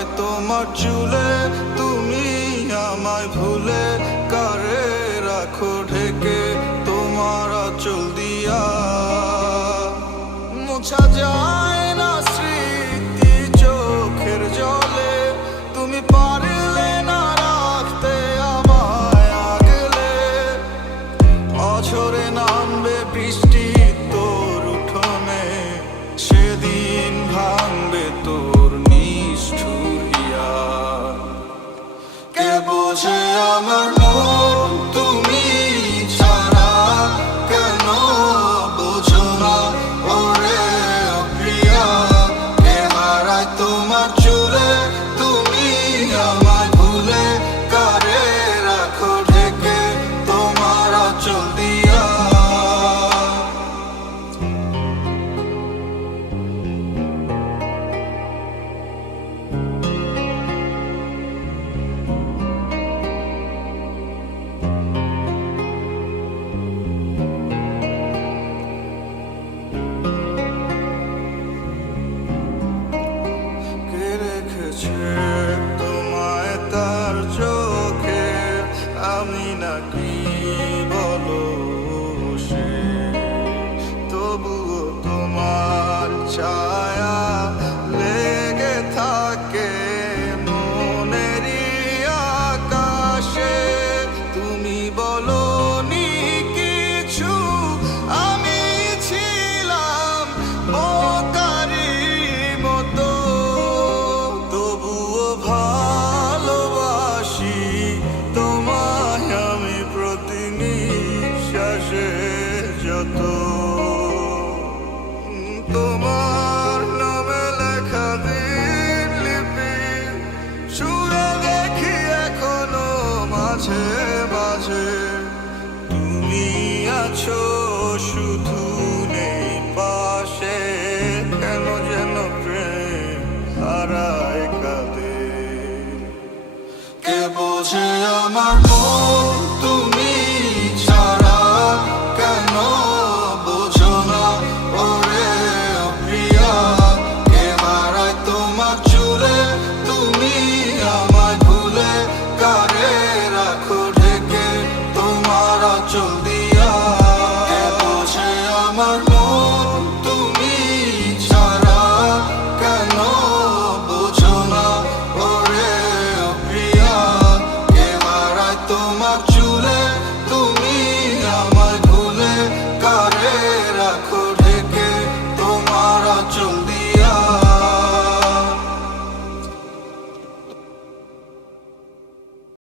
হারায় তোমার চুলে, তুমি আমায় ভুলে কারে রাখো ঢেকে তোমার আঁচল দিয়া। মোছা যায় না স্মৃতি চোখের জলে, তুমি পারলে না রাখতে আমায় আগলে। অঝরে নামবে বৃষ্টি তোর উঠোনে, সেদিন ভাঙবে তোর নিষ্ঠুর হিয়া। কে বোঝে আমার মন তুমি ছাড়া, কেন বোঝো না ওরে প্রিয়া। কে হারায় তোমার চুলে, তুমি আমায় ভুলে কারে রাখো ঢেকে তোমার আঁচল দিয়া। তোমায় তার চোখে আমি নাকি বলো সে, তবুও তোমার ছায়া লেগে থাকে মনেরই আকাশে। তুমি বলো নি কিছু, আমি ছিলাম বোকারি মতো, ভালোবাসি তোমায় আমি প্রতি নিঃশ্বাসে যত। তোমার নামে লেখা দিনলিপি ছুঁয়ে দেখি এখনো মাঝে মাঝে। তুমি আছো শুধু নেই পাশে, কেন যেন প্রেম হারায় কাঁদে। কে বোঝে আমার